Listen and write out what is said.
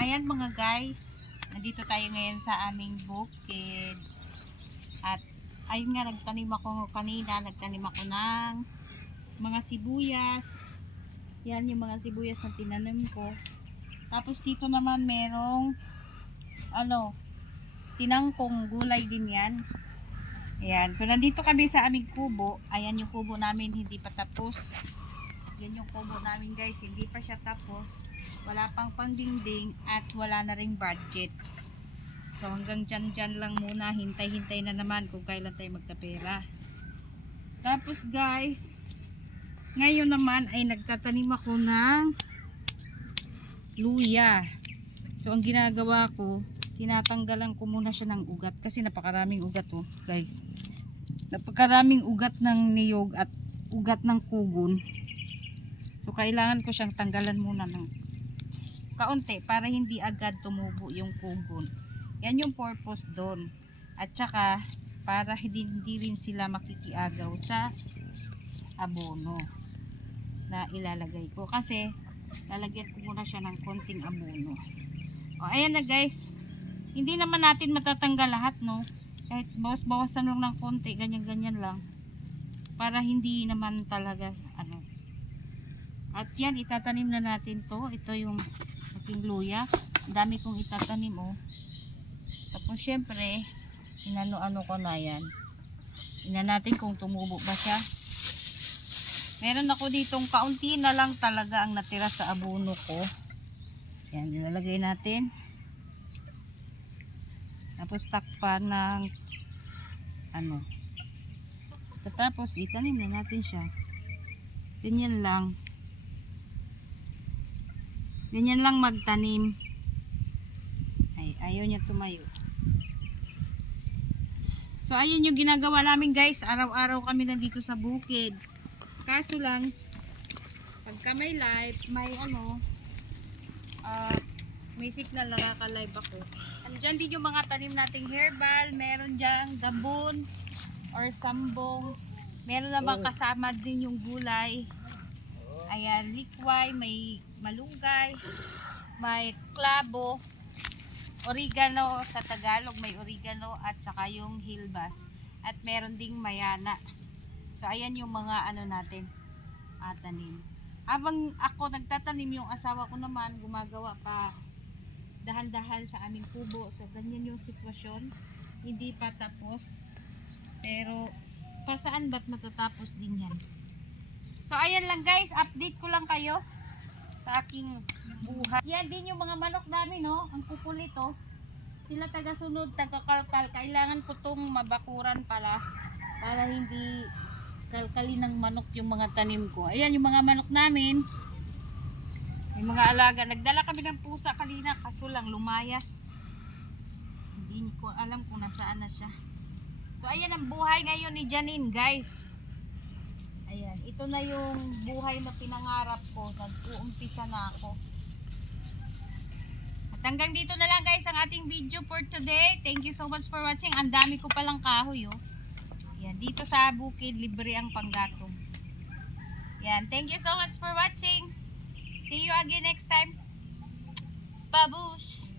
Ayan mga guys, nandito tayo ngayon sa aming bukid. At ayun nga, nagtanim ako kanina, nagtanim ako ng mga sibuyas. Yan yung mga sibuyas na tinanim ko. Tapos dito naman merong tinangkong gulay din yan. Ayan, so nandito kami sa aming kubo. Ayan yung kubo namin, hindi pa tapos. Yan yung kubo namin guys, hindi pa siya tapos. Wala pang pangdingding at wala na ring budget. So hanggang dyan lang muna, hintay-hintay na naman kung kailan tayo magkapera. Tapos guys, ngayon naman ay nagtatanim ako ng luya. So ang ginagawa ko, tinatanggalan ko muna siya ng ugat kasi napakaraming ugat oh guys. Napakaraming ugat ng niyog at ugat ng kugon. So kailangan ko siyang tanggalan muna ng kaunti para hindi agad tumubo yung kugon. Yan yung purpose doon. At saka para hindi rin sila makikiagaw sa abono na ilalagay ko. Kasi lalagyan ko muna siya ng konting abono. O ayan na guys. Hindi naman natin matatanggal lahat no. Kahit bawas-bawasan lang ng konti, ganyan-ganyan lang. Para hindi naman talaga At yan, itatanim na natin to. Ito yung aking luya. Ang dami kong itatanim oh. Tapos syempre, inano-ano ko na yan. Tingnan natin kung tumubo ba siya. Meron ako ditong kaunti na lang talaga ang natira sa abono ko. Yan, ilalagay natin. Tapos takpan ng tapos itanim na natin siya. Ganyan lang. Ganyan lang magtanim. Ay, ayaw niya tumayo. So ayun yung ginagawa namin guys. Araw-araw kami nandito sa bukid. Kaso lang pagka may live, may signal, nakaka-live ako. Andyan din yung mga tanim nating herbal. Meron dyan gabon or sambong. Meron naman kasama din yung gulay. Ayan, likway, may malunggay, may klabo, oregano sa Tagalog, may oregano at saka yung hilbas. At meron ding mayana. So ayan yung mga natin, tanim. Habang ako nagtatanim, yung asawa ko naman gumagawa pa dahan-dahan sa aming kubo. So ganyan yung sitwasyon. Hindi pa tapos. Pero pasaan ba't matatapos din yan? So ayan lang guys, update ko lang kayo sa aking buhay. Yan din yung mga manok namin no, ang kukulit oh. Sila taga-sunod, taga-kalkal. Kailangan ko tong mabakuran para hindi kalkali ng manok yung mga tanim ko. Ayan yung mga manok namin. May mga alaga. Nagdala kami ng pusa kanina kaso lang lumayas. Hindi ko alam kung nasaan na siya. So ayan ang buhay ngayon ni Janine guys. Ayan, ito na yung buhay na pinangarap ko. Nag-uumpisa na ako. At hanggang dito na lang guys ang ating video for today. Thank you so much for watching. Ang dami ko palang kahoy oh. Ayan, dito sa bukid, libre ang panggatong. Ayan, thank you so much for watching. See you again next time. Babush!